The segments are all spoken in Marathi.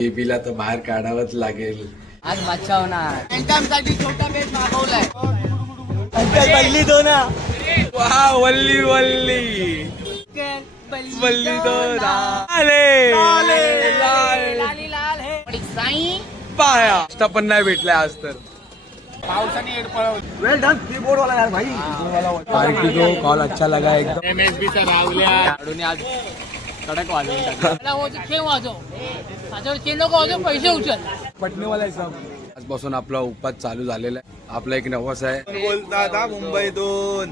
बेबीला तर बाहेर काढावंच लागेल. आज मच्छा होणार. साठी छोटा बेट मागवलाय. बल्ली दो ना. वा वल्ली वल्ली वल्ली दोना आले साई पाया पण नाही भेटलाय आज तर. पावसाने हेड पळवली. वेल डन कीबोर्ड वाला यार भाई. पार्टी को कॉल अच्छा लगा एकदम. MSB चा रावल्या लाडूने आज कडक वाजवून टाकला. मला होती खेळ वाजव. माझ्यावर खेळ नको वाजव, पैसे उचल. पटणेवाला हिसाब. आजपासून आपला उपास चालू झालेला आहे. आपला एक नवस आहे. बोलता मुंबईतून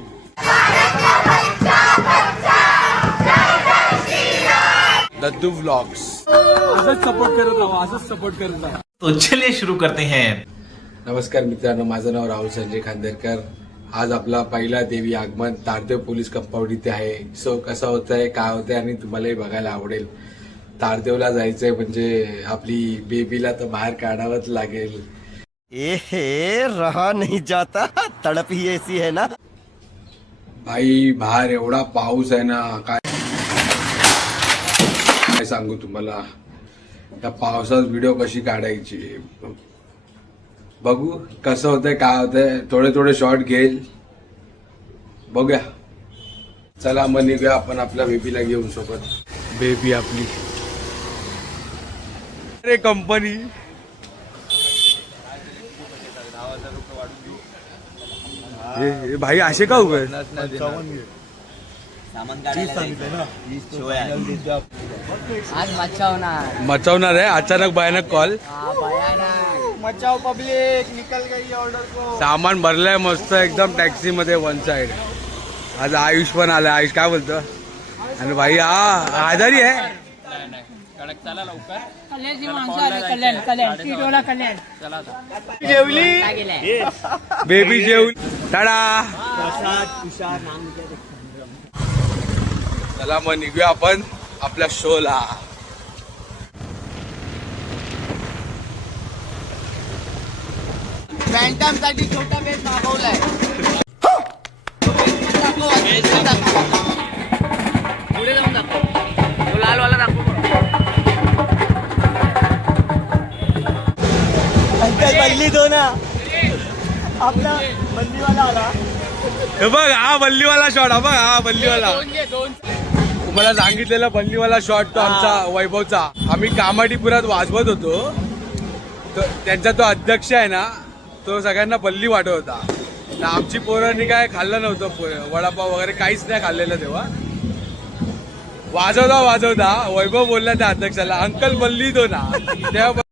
दद्दू व्लॉग्स असंच सपोर्ट करत राहा, असंच सपोर्ट करत राहा. तो चलिए शुरू करते हैं. नमस्कार मित्रांनो, माझं नाव राहुल संजय खांदेरकर. आज आपला पहिला देवी आगमन तारदेव पोलीस कंपाऊंड इथे आहे. सो कसं होत आहे, काय होतंय आणि तुम्हालाही बघायला आवडेल. तारदेवला जायचंय म्हणजे आपली बेबीला तर बाहेर काढावंच लागेल. ए रहा नहीं जाता, तड़प ही ऐसी है ना. भाई बाहेर एवढा पाऊस आहे ना, काय सांगू तुम्हाला. त्या पावसात व्हिडिओ कशी काढायची बघू, कसं होतंय काय होतंय. थोडे थोडे शॉर्ट घेईल, बघूया. चला मग निघूया आपण आपल्या बेबीला घेऊन सोबत. बेबी आपली अरे कंपनी भाई असे का उभे. आज मच्छा होणार. मचावणार आहे अचानक भयानक कॉल. मचाओ पब्लिक, निकल गई ऑर्डर को. सामान भरलंय मस्त एकदम टॅक्सी मध्ये वन साइड. आज आयुष पण आलाय. आयुष काय बोलतो. आणि भाई हा आजारी आहे. कल्याणची माणसं आले. कल्याण टिटोला कल्याण. जेवली बेबी जेवली. टाळा. चला मग निघूया आपण आपल्या शोला. फॅन्टम साठी छोटा बेट मागवलाय. पुढे जाऊन दाखव. तो लाल वाला दाखव. बल्ली दो ना. आपला बल्लीवाला आला. हे बघ हा बल्लीवाला शॉट. हा बघ हा बल्लीवाला. दोन तुम्हाला सांगितलेला बल्लीवाला शॉट तो आमचा वैभवचा. आम्ही कामाडीपुरात वाजवत होतो. त्यांचा तो अध्यक्ष आहे ना, तो सगळ्यांना बल्ली वाटत होता. तर आमची पोरांनी काय खाल्लं नव्हतं, वडापाव वगैरे काहीच नाही खाल्लेलं तेव्हा. वाजवता वैभव बोलला त्या अध्यक्षाला, अंकल बल्ली दो ना. तेव्हा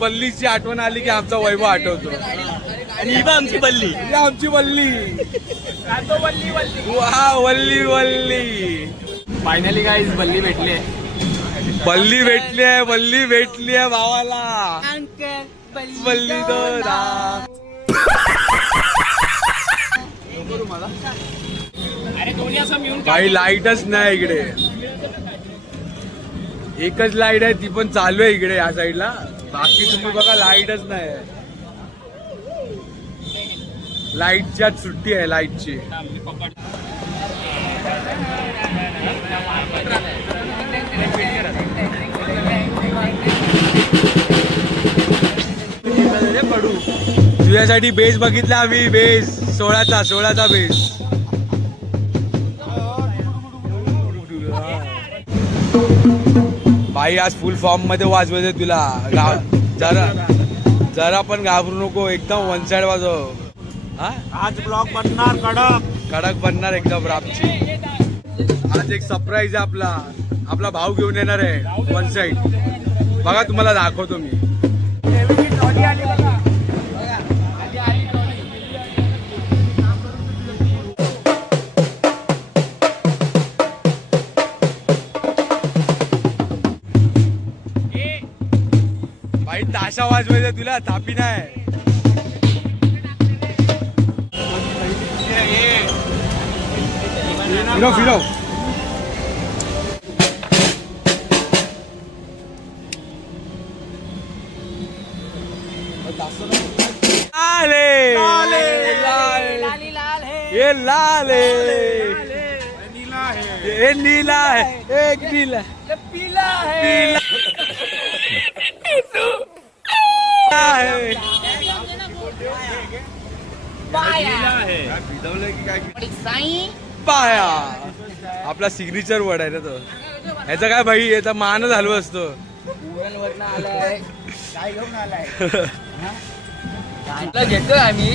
बल्लीची आठवण आली की आमचा वैभव आठवतो. आणि ही आमची बल्ली. ही आमची बल्ली. वा वल्ली वल्ली. फायनली गाईज बल्ली भेटले. बल्ली भेटली आहे भावाला. अंकल बल्ली दोना. अरे दोन्ही असं मिळून काही लाईटच नाही इकडे. एकच लाईट आहे, ती पण चालू आहे इकडे या साईडला. बाकी तुम्ही बघा लाईटच नाही. लाईटची आज सुट्टी आहे लाईटची. तुझ्यासाठी बेस बघितला आम्ही. बेस 16चा बेस. बाई आज फुल फॉर्म मध्ये वाजवायचं तुला. जरा पण घाबरू नको. एकदम वन साइड वाजव. हा आज ब्लॉग बनणार कडक बनणार एकदम रापची. आज एक सरप्राईज आहे. आपला भाऊ घेऊन येणार आहे वन साइड. बघा तुम्हाला दाखवतो मी. भाई ताशा वाजवायचं तुला, थापी नाही. फिरव आले लाली लाल है. ये लाल है. ये नीला है, एक नीला पीला है साई पाया आपला सिग्नेचर वर्ड आहे ना तो. ह्याचा काय भाई, याचा मानच हलव असतो. घेतोय आम्ही,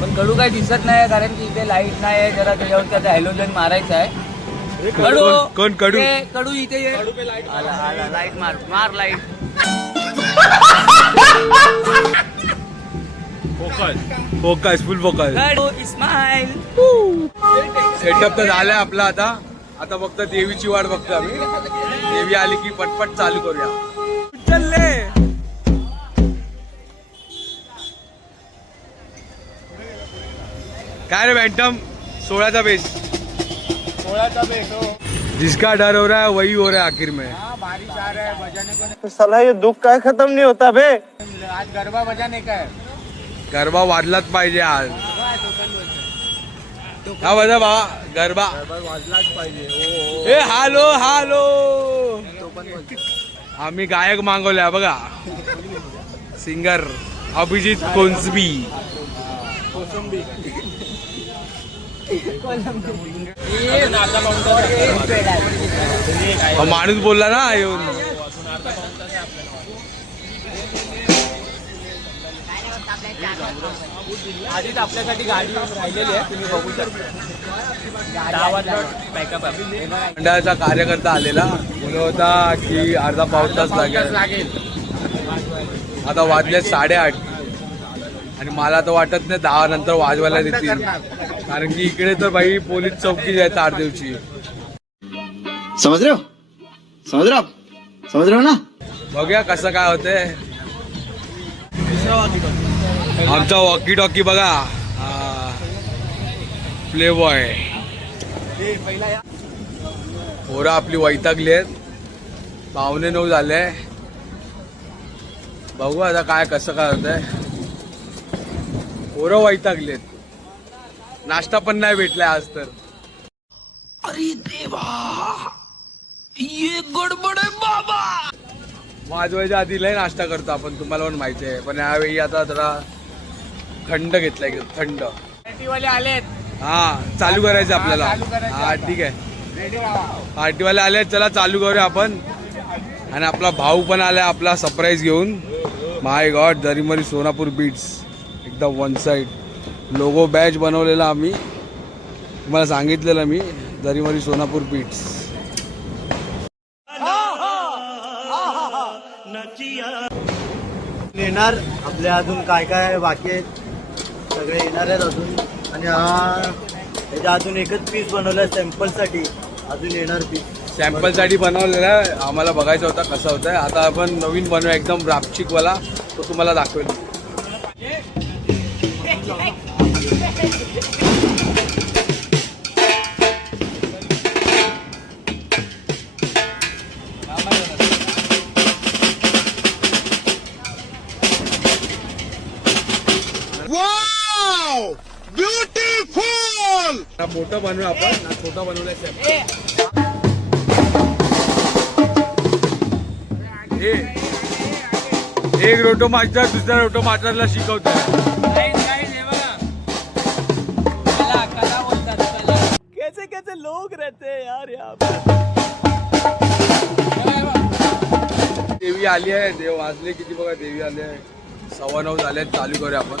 पण कडू काही दिसत नाही कारण की इथे लाईट नाही आहे. जरा त्याच्यावर त्याचा हॅलोजन मारायचा आहे. कडू कोण कडू? ये, कडू इथे ये. आला आला, लाईट मार लाईट. Focus full focus. कडू इस्माईल. सेटअप तर झालाय आपला. आता फक्त देवीची वाट बघतो आम्ही. देवी आली की पटपट चालू करूया. चलले काय रे बँटम, 16चा बेस. जिसका डर हो रहा है वही हो रहा है आखिर में. बारिश आ रहा है, बजाने को साला ये दुख का खत्म नहीं होता बे. आज गरबा बजाने का है. गरबा वाजलाच पाहिजे आज. हा बजा बा, गरबा वाजलाच पाहिजे. ए हालो हालो. आम्ही गायक मागवल्या बघा. सिंगर अभिजित कोन्सबी. माणूस बोलला ना येऊन. आधीच आपल्यासाठी गाडी राहिलेली आहे, तुम्ही बघू शकता. 10 वाजता बॅकअप आहे. मंडळाचा कार्यकर्ता आलेला, बोलत होता की अर्धा पाऊण तास लागेल. आता वाजले 8:30 आणि मला तर वाटत नाही 10 नंतर वाजवायला देतील. कारण की इकडे तर भाई पोलीस चौकी आहे तारदेवची. समझ रहे हो ना. बघूया कसं काय होतंय. आमचा वॉकी टॉकी बघा, प्ले बॉय. पोरं आपली वैतागली आहेत. 8:45 झाले. बघू आता काय कसं काय होतंय. पोरं वैतागलेत. नाश्ता पण नाही भेटलाय आज तर. अरे देवा, ये गडबड आहे बाबा. वाजवायच्या आधी लय नाश्ता करतो आपण, तुम्हाला पण माहिती आहे. पण यावेळी आता जरा थंड घेतलाय, थंड. वाले आलेत. हा चालू करायचं आपल्याला. चालू करायचं हा आता. ठीक आहे. रेडी राहा. पार्टीवाले आले, चला चालू करूया आपण. आणि आपला भाऊ पण आलाय आपला सरप्राईज घेऊन. माय गॉड, दरीमरी सोनापूर बीट्स एकदम वन साइड लोगो बॅच बनवलेला आम्ही. तुम्हाला सांगितलेलं मी, दरीमरी सोनापूर बीट्स. येणार आपल्या अजून काय काय बाकी आहेत, सगळे येणार आहेत अजून. आणि त्याच्या अजून एकच पीस बनवलाय सॅम्पलसाठी, अजून येणार पीस. सॅम्पलसाठी बनवलेला आहे, आम्हाला बघायचा होता कसा होता. आता आपण नवीन बनवूया एकदम रापचिकवाला, तो तुम्हाला दाखवेल. मोठं बनवूया आपण, छोटा बनवलाय एक रोटो मास्टर दुसऱ्या रोटो मास्टरला शिकवतोय. कैसे कैसे लोग रहते हैं यार यहाँ पे. देवी आली आहे. देव वाजले किती बघा, देवी आली आहे. 9:15 झाले. चालू करूया आपण.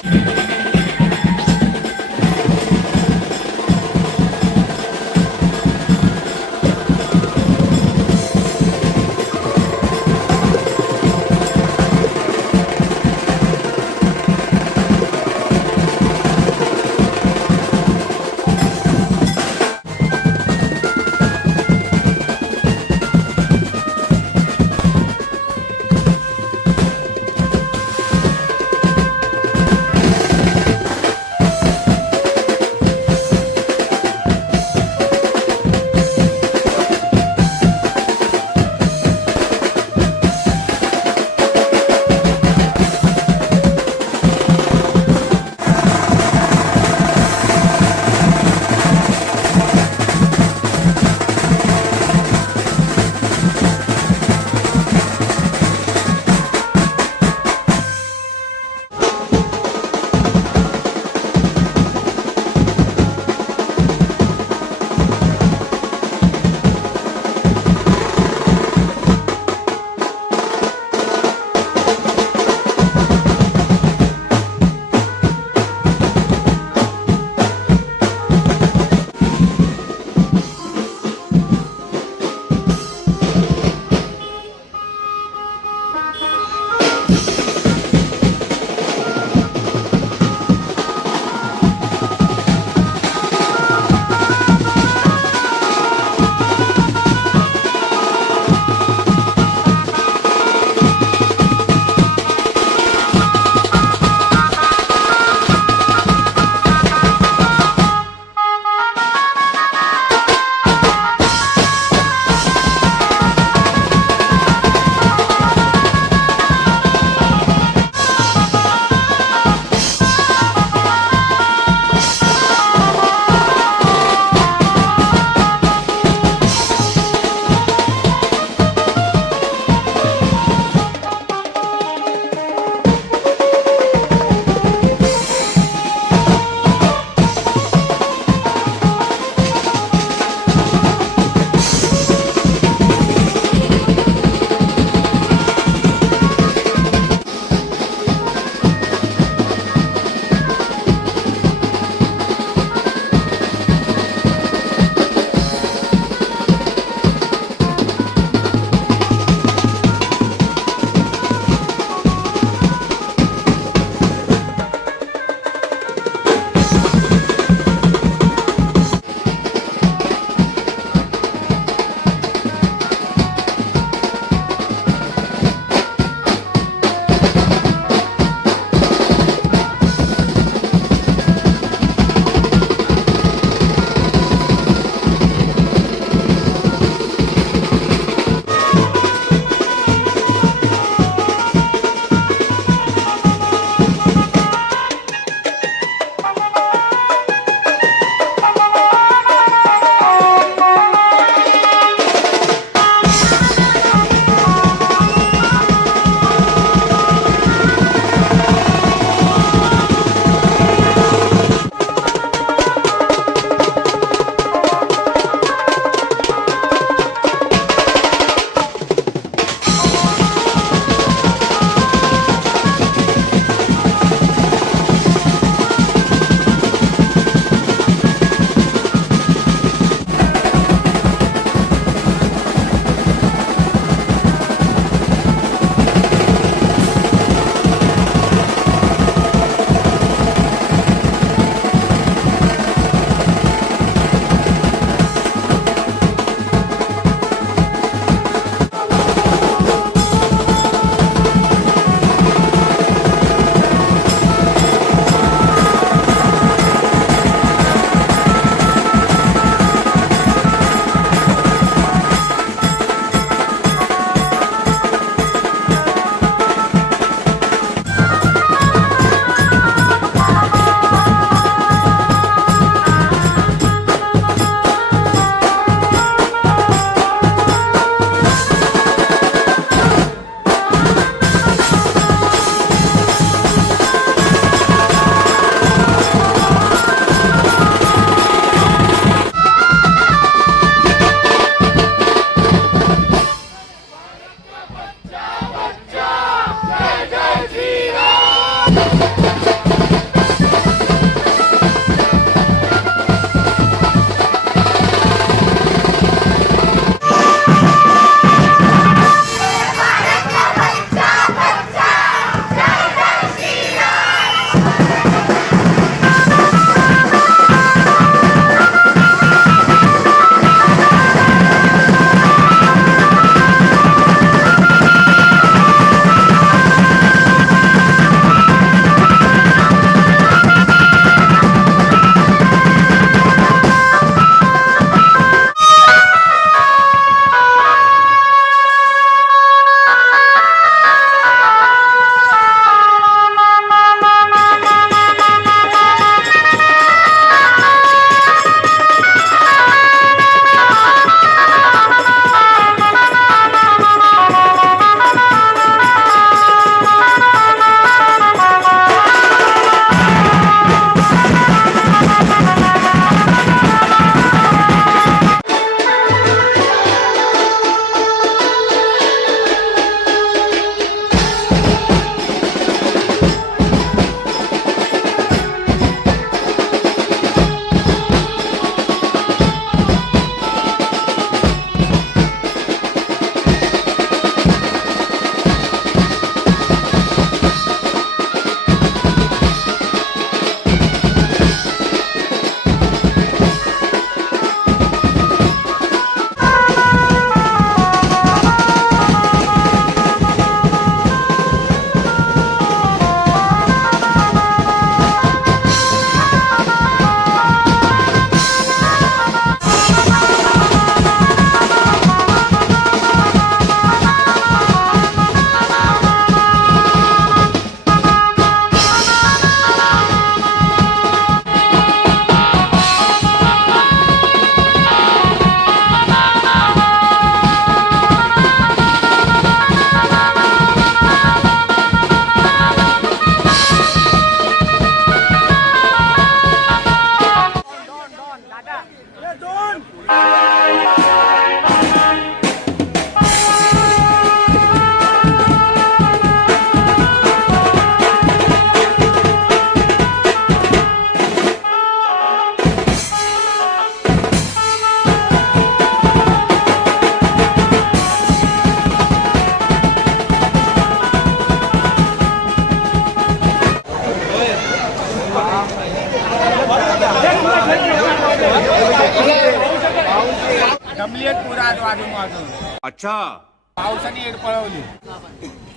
पावसाने एड पळवली.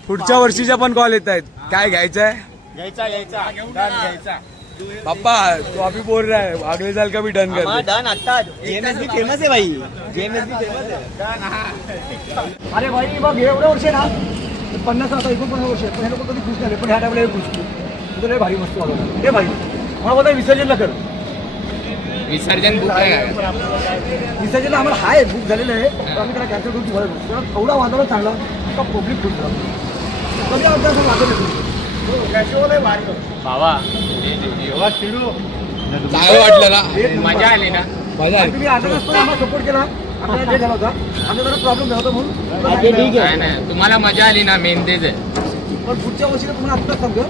पुढच्या वर्षीच्या पण कॉल येत आहेत. काय घ्यायचंय घ्यायचा. पप्पा तो अभी बोल रहा है अगले साल का भी डन कर दे. डन आता जेएमएसबी फेमस आहे भाई. जेएमएसबी फेमस आहे. अरे भाई बघ एवढे वर्ष ना 50 आता 49 वर्ष पण हे लोक कधी खुश झाले पण ह्या टाइमला खुश तुझं लय भारी मस्त वाटलं. हे भाई मला बोलता विसर्जनला कर. विसर्जन बुक आहे. विसर्जन आम्हाला हाय बुक झालेलं आहे तर आम्ही त्याला कॅन्सल करून तुम्हाला थोडा वाजवला चांगला का पब्लिक खुश झालं. कधी अभ्यास लागत भावा चांगलं वाटलं ना. मजा आली ना. मजा आली. तुम्ही आता पण आम्हाला सपोर्ट केला. आपल्याला जे झाला होता आमचा जरा प्रॉब्लेम झाला होता म्हणून नाही नाही तुम्हाला मजा आली ना. मेन तेच आहे. पण पुढच्या वर्षी तुम्हाला आत्ताच सांगतो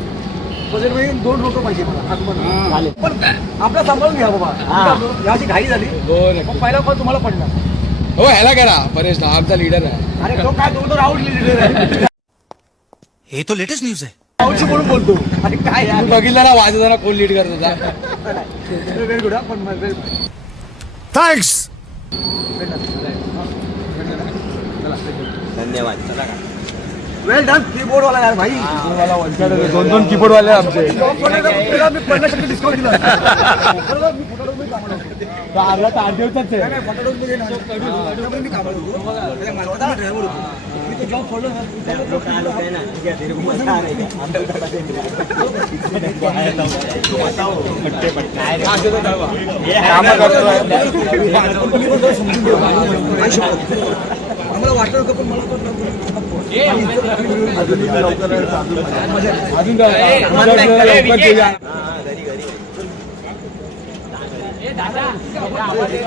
बजेटमध्ये 2 रोटो पाहिजे मला आतमध्ये. पण आपला सांभाळून घ्या बाबा. याची घाई झाली मग पहिला कॉल तुम्हाला पडला. हो ह्याला करा परेश ना आमचा लीडर आहे. अरे तो काय तो आउट लिहिलेलं आहे. ये तो लेटेस्ट न्यूज है. आउटशी म्हणून बोलतो. अरे काय तुम्ही बघितलं ना वाजवताना कोण लीड करत होता. वेळ गुड पण थैंक्स. वेल डन कीबोर्ड वाला यार भाई. 2 कीबोर्ड वाले आमचे. मी 50% डिस्काउंट दिला. मी फटाडून कामाला होतो. आपला तारदेवचाच आहे. नाही फटाडून मी कामाला होतो. मालकाचा ड्रायव्हर होतो. मी तो जॉब सोडलो ना. आम्हाला वाटलं होतं पण मला अजून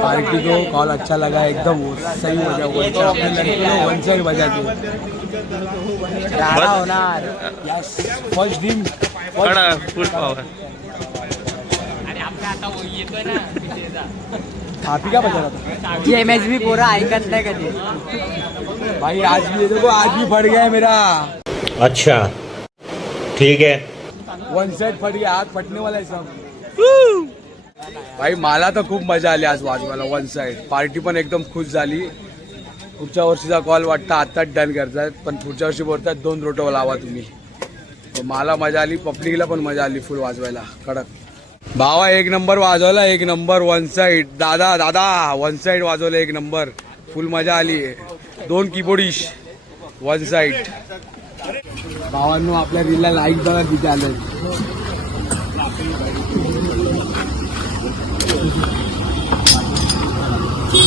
पार्टी को कॉल अच्छा लगा एकदम सही हो गया. अपने लड़के को वन साइड बजा दी. First team full power. थापी का बजा रहा था एमएसबी पोरा ऐकत नाही कधी. भाई. आज भी ये देखो आज भी फट गया है मेरा. अच्छा ठीक है. वन साइड फट गया. हाथ फटने वाला है सब. भाई मला तर खूप मजा आली आज वाजवायला. वन साइड पार्टी पण एकदम खुश झाली. पुढच्या वर्षीचा कॉल वाटतं आताच डन करतात पण पुढच्या वर्षी बोलतात 2 रोटो लावा तुम्ही. मला मजा आली. पब्लिकला पण मजा आली फुल वाजवायला कडक. भावा एक नंबर वाजवला. एक नंबर वन साइड. दादा वन साइड वाजवलं एक नंबर. फुल मजा आली. 2 कीबोर्डिश वन साइड. भावांनो आपल्या रीलला लाईक बघा किती आलं.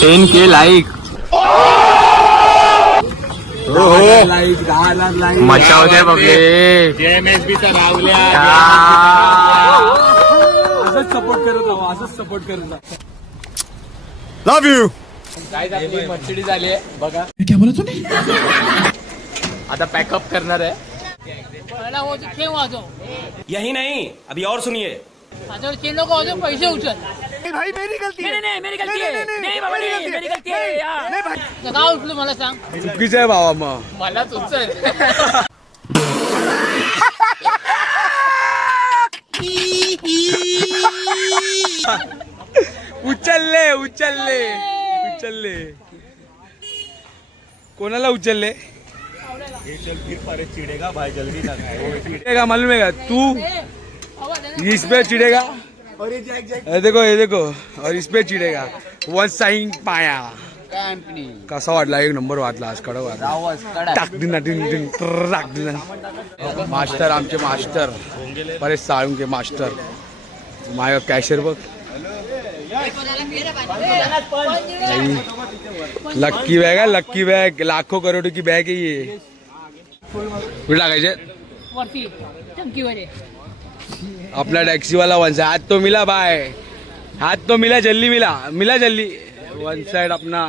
10K like. Like 10,000 like. मचाव दे पब्लिक. असंच सपोर्ट करत राहा. असंच सपोर्ट करत राहा. Love you. काय झाली मर्सिडीज आली आहे बघा. आता पॅकअप करणार आहे. पहिला हो खेळ वाजव. यही नहीं अभी और सुनिए. माझ्यावर चेन नको वाजव पैसे उचल. भाई मेरी गलती है. नाही मेरी गलती आहे. नाही बाबा नाही मेरी गलती आहे. का उचलू मला सांग. चुकीचं आहे भावा. मग मलाच उचल. उचलले. कोणाला उचलले. चिड़ेगा मालूम है तू. इस पे चिड़ेगा. ये देखो और इस पे चिड़ेगा. वन साइन पाया. कसा वाटला. एक नंबर वाटला आज. कडक वाटला. टाक दिन मास्टर आमचे मास्टर परेश साळुंके मास्टर. माझ्या कॅशियर बघ. लक्की बॅग आहे. Lucky bag. लाखो करोडो की बॅग आहे ये. कुठे टाकायचे. वरती टंकीवर आहे. अपना टैक्सी वाला वन साइड. हाथ तो मिला भाई. हाथ तो मिला जल्दी. वन साइड अपना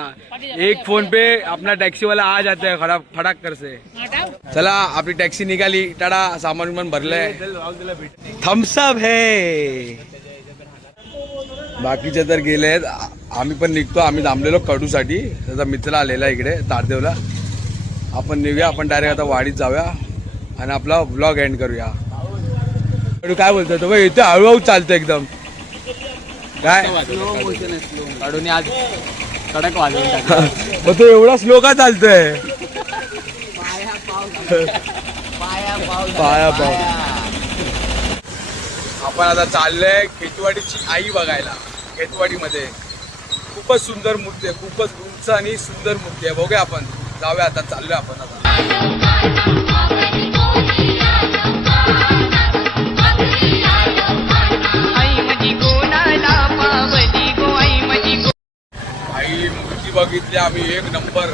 एक फोन पे अपना टैक्सी वाला आ जाता है फटाक कर से. चला आपली टॅक्सी निघाली. टाटा. सामान पण भरलंय. थम्सअप है. बाकीचे तर गेलेत. आम्ही पण निघतो. आम्ही थांबलेलो कडूसाठी. त्याचा मित्र आलेला इकडे तारदेवला. आपण निघूया. आपण डायरेक्ट आता वाडीत जाऊया आणि आपला व्लॉग एंड करूया. कडू काय बोलतोय तो. इथे हळूहळू चालतं एकदम. काय काढून आज कडक वाजवून टाकलं. मग तो एवढा स्लो का चालतोय? पाया पाव. आपण आता चाललोय खेतवाडीची आई बघायला. खेतवाडीमध्ये खूपच सुंदर मूर्ती आहे, खूपच उंच आणि सुंदर मूर्ती आहे. बघूया आपण, जाऊया आता, चाललोय आपण आता. आई मूर्ती बघितली आम्ही, एक नंबर,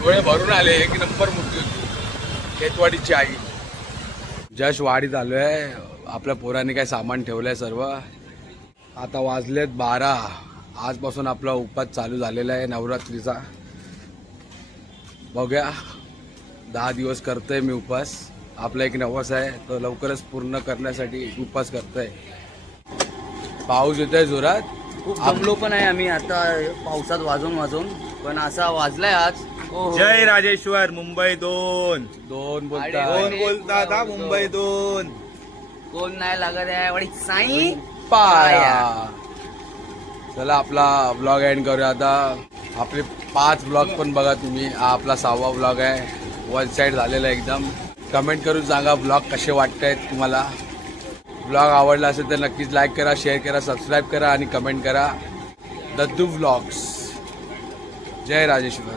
डोळे भरून आले. एक नंबर मूर्ती होती खेतवाडीची आई. जस्ट वाडीत आलोय. आपल्या पोराने काय सामान ठेवलंय सर्व. आता वाजलेत 12. आजपासून आपला उपास चालू झालेला आहे नवरात्रीचा. बघूया, 10 दिवस करतोय मी उपास. आपला एक नवस आहे तो लवकरच पूर्ण करण्यासाठी उपास करतोय. पाऊस येतोय जोरात. खूप जमलो पण आहे आम्ही आता पावसात वाजून पण असा वाजलाय आज. जय राजेश्वर मुंबई 2 बोलतात. बोलतात हा, मुंबई 2. कोण नाही लागत आहे वडी साई पाया. चला आपला ब्लॉग एंड करूया आता. आपले 5 ब्लॉग पण बघा तुम्ही. हा आपला 6वा ब्लॉग आहे. वन साईड झालेला एकदम. कमेंट करून सांगा ब्लॉग कसे वाटतायत तुम्हाला. ब्लॉग आवडला असेल तर नक्कीच लाईक करा, शेअर करा, सबस्क्राईब करा आणि कमेंट करा. दद्दू ब्लॉग्स. जय राजेश्वर.